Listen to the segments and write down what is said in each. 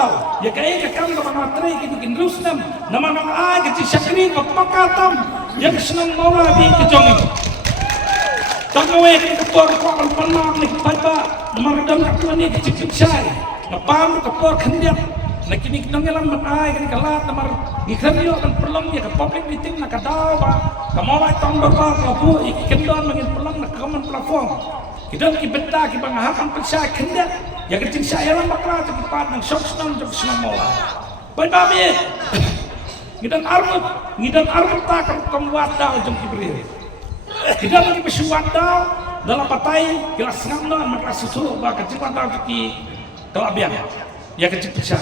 tau ya kaya kam ka matray kin rusnam namang ay ka syakri papakatam ya senang mola bi kejongi tagawe ka por ko al panam ni papa namang dam ka ni kicik sai napam ka por khandiat nakini kinangelan matay kan kalat namar gikhanyo kan perlong ya ka public meeting na kadaw ba kamola tong barba ka bu ikendon mangin perlong na common platform kita kibenta kibangahapan persa khandiat ya kecing saya lah makra cepat nang sok senang jok senang mola pai babi ngidan armut tak kam wadau jom kibril kita lagi bersuwadau dalam patai kira senang non makra susu ba kecing wadau ki kelabian ya kecing persa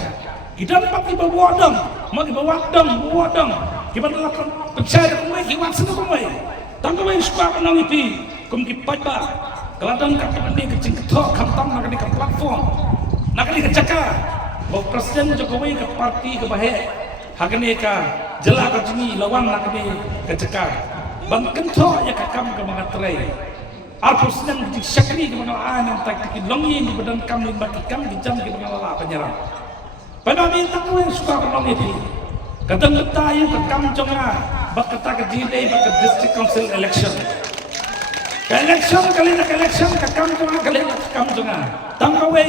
kita pakai bawadang magi bawadang kita lakukan persa kumai kiwan senu kumai tanggawe suka nang ipi kum kipai ba keladang kami kecing ketok kamtam nak di platform nak di kecaka bawa presiden Jokowi ke parti ke bahaya hakane ka jela ka jini lawan nak di kecaka bang kentok ya kakam ke mangatrai al presiden kecing syakri ke mangalaan yang tak longi di badan kam limba kam di jam ke mangalala penyerang pada minta kau yang suka longi di kadang betayu ke kam jonga bak kata ke jide bak ke district council election election kali nak election kakam tunga kali nak kakam tunga tangkawe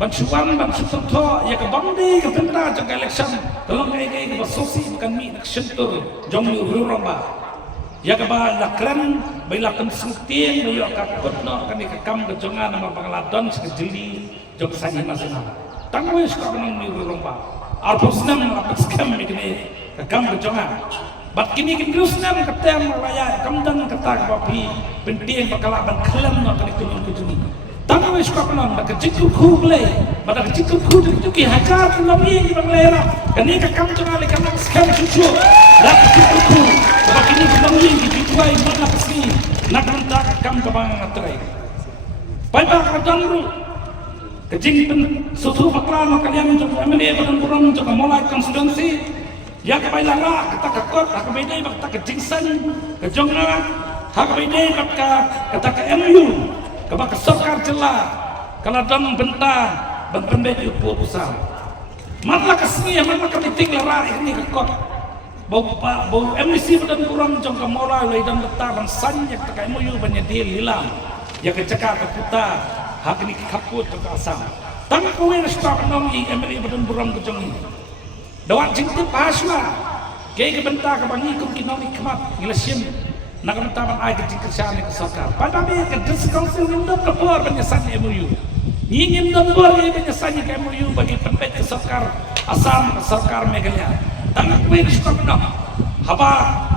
bansuan bansutonto ya ke bandi ke benda jang election tolong ke basosi bukan mi nak sentur jong ururamba ya ke ba lakran bai lakan sungtien bai ka kutno kan kakam ke jonga nama pangladon sekejeli jong sangi masana tangkawe suka nang ururamba arposnam lapas kam mikne kakam ke jonga bat kini rusnam katem raya kamdan kata bapi penting bakal ban kelam nak ditunjuk kejuni tangwe suka penon dak cikuk khuble pada cikuk khu ki hajar lami di banglera kani ka kam tuna le kam skam susu dak cikuk khu dak kini lami di bitwai mana pasti nak rentak kam ka bang atrai pai ba ka dangru kejing pen susu baklan kalian untuk amene badan kurang untuk mulai konstitusi ya kepai lala kata kakot hak beda bakta kejingsan kejongna hak beda bakta kata ke MU ke sokar jela kaladang benta benten beda pusat mana kesini mana kemiting lara ini kakot bau MUC badan kurang jong ke mola lai dan beta ban sanyak ke MU banyak dia hilang ya keceka ke puta hak ini kaput ke asam tang kowe stop nomi MU badan kurang ke jong ini dawat jingtip pasla kay kebenta ka bangikum kinoni kmat ilasim nakabentaban ay kecing kerjaan ke sokar pada me ke diskonsel ngindom ke por penyesan MOU ngingim dom por penyesan ke MOU bagi pembet ke sokar asam ke sokar megalya tangak we stop no haba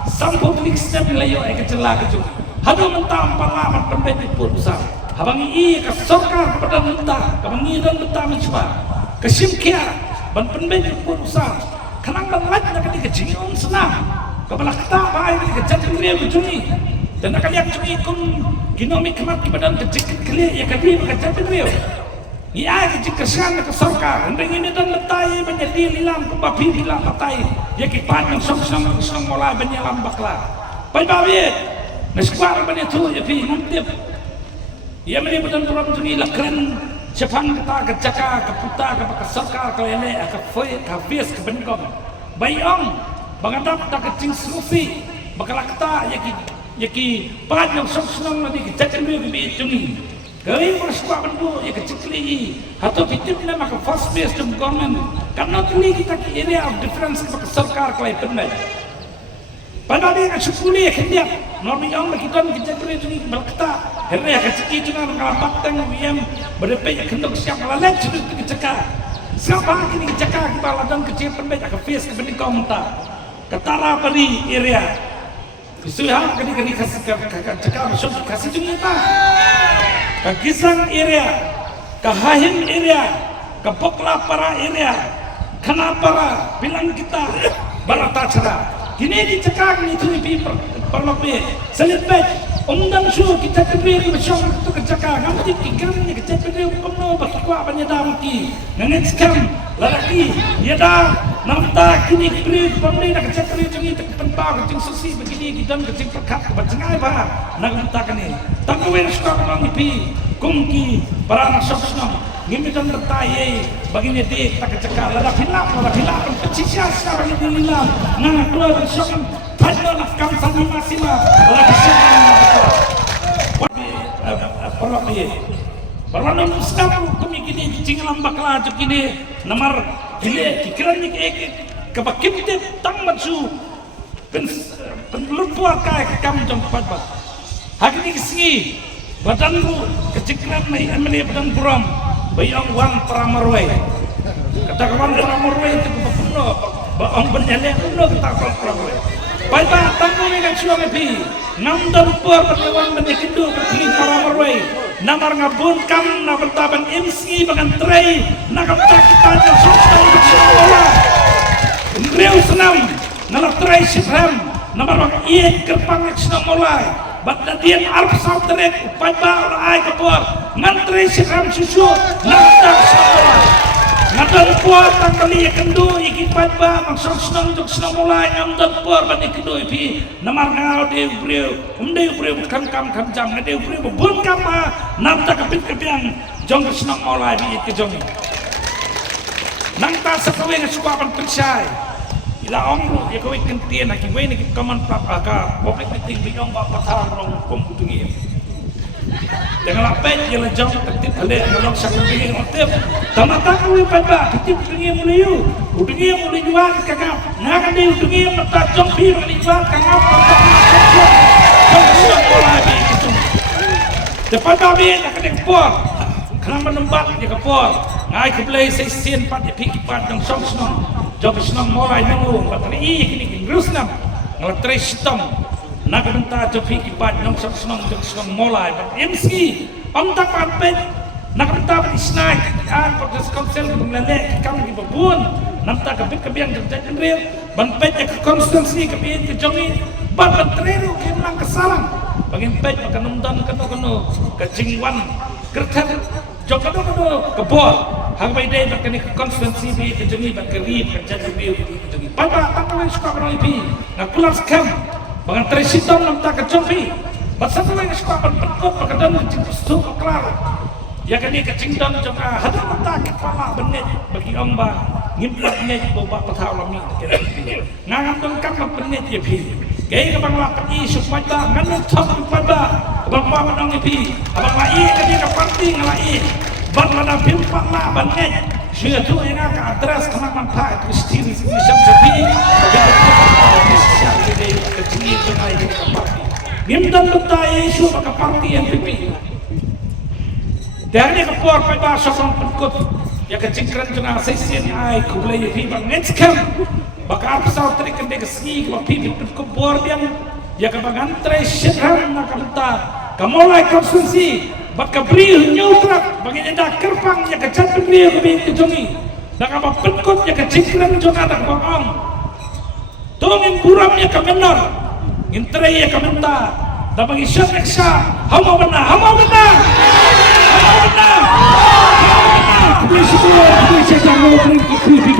sam public step layo ay kecela ke jung hadu mentam parlament pembet pur usah habangi i ke sokar pada menta kabangi dan menta mencoba kesimkia ban penben pun usah kanang banget nak dikejingon senang kepala kita baik dikejatin dia bujuni dan akan lihat cumi kum ginomi kemat di badan kecik kelihat ya kali dikejatin dia ya kecik kesan ke sorka hendeng ini dan letai menjadi lilam ke babi lilam letai ya kipan yang song mulai menyelam bakla pai babi neskuar benetu ya pi ngantip ya meni badan puram cumi lakran Jepang kata kecaka keputa ke sokar ke lele ke foi ke vis ke bengkong bayong bangadap tak kecing sufi bakal kata yaki pan yang sok-sok nanti kejajan dia ke jungi kali persua bendu ya kecikli atau pitip nama ke first base jum government karena tuli kita ke area of difference ke sokar ke lele pada dia ke sepuluh ya kendia normi yang kita kejajan jungi balkta hernya keciki juga ngalapak teng wiem berdepe kendok siap lalet sudah keceka siapa kini keceka kita ladang kecil pembet ke face ke bening komentar ketara peri area sudah kini kasih keceka masuk kasih juga ke gisang area ke hahim area ke pokla para area kenapa bilang kita barata cerah kini dicekak itu di perlopi selipet undang su kita kebiri bersama itu kecaka nanti ikannya kecaka dia umno bakwa banyak damki nanti skam lagi dia dah Namta kini beri pembeli nak cakri jangi tak penbau jeng sesi begini gidan kecing perkat kebacengai bah namta kini tangguin sekolah orang ipi kungki para anak sosnam ngimidan bertayai begini dik tak kecekal lada hilap pencisian sekarang ini lila nang keluar sosnam padahal kam sana masih mah lagi perlu Perwana Muslim kami kini cinglam bakla kini namar gile kikiran ni kabakimte tang maju penlupuar kai kam jom padbat hakini kisi badanku kecikran mai amne badan buram bayang wan pramarwai kata kawan pramarwai itu kepenuh baong benyale penuh kata pramarwai baik tanggung ni kan suami pi namdan puar berlewan menyekindu berkini pramarwai namar ngabun kam na bertaban MC bagan tray na kapta kita na sosal bersyawala ngriw senam na tray sifram namar bang iet kerpang senam mulai bat na dian arp sautrek upayba ay kapor ngan tray sifram susu namdak senam ngadan puar tangkali kendu iki padba mang sosnang jok senam mulai ngamdan puar bat ikendu ipi namar ngau de brew kan kam jam de brew bun kam namta kapit kapiang jong senam mulai bi ke jong nang ta sakawe ngasukapan persai ila ong ya kowe kentien aki we ni kaman prapaka public meeting biong ba patang rong komputungi dengan lapet yang jauh tertib balik nolong sakit begini motif tamata kau pada tertib begini mulai you begini mulai jual kakak nak ada begini mata jompi mulai jual kakak jom mulai begitu depan kami nak kena kepor kerana menempat dia kepor ngai kebelai sesian pat dia pikir pat yang som jom senang mulai nunggu bateri kini rusnam ngelatri sistem nak benta jopi kipat nong senang mulai MC tak pampet nak benta isnak podcast konsel mengelak kami dibubun namta kapit kabiang kerja real banpet ke konstansi kabiang ke jongi ban bateri ke menang kesalang bagin pet makan nonton keno kecingwan kerja jok keno kebor hang by day makan ke konstansi bi ke jongi ban kerip kerja real ke jongi papa tak suka orang ipi nak pulang skam Bangan terisitom nam tak kecompi. Basa ko yang sekolah penpekot pakadan kecing pustu kelar. Ya kini kecing dan juga hada mata kepala benet bagi omba ngimplak net boba patau lami ngangam dong kam benet ya pi. Gay ka bang lapat isu pada nganut top pada bang mama dong pi. Abang lai kini ka parti ngalai. Bang lada pimpak la benet. Sudah tu yang ka adres kena manfaat istri siap sepi. Kecil dengan itu parti. Nimdan betai isu maka parti yang pipi. Dari kepor pada sosok penkut. Ya kecingkran dengan sesian ai kubelai pipi ngeckem. Baka apsal trik kende kesi ke pipi penkut bor yang ya kebangan tresyram nak benta. Kamulai konsumsi baka beri nyutrak bagi ndak kerpang ya kecat beri ke jongi. Nak apa penkut ya kecingkran jonga tak bohong. Tungin buramnya kebenar, intrenya kementa, dapat isyak eksa, hama benar. Polisi jangan beri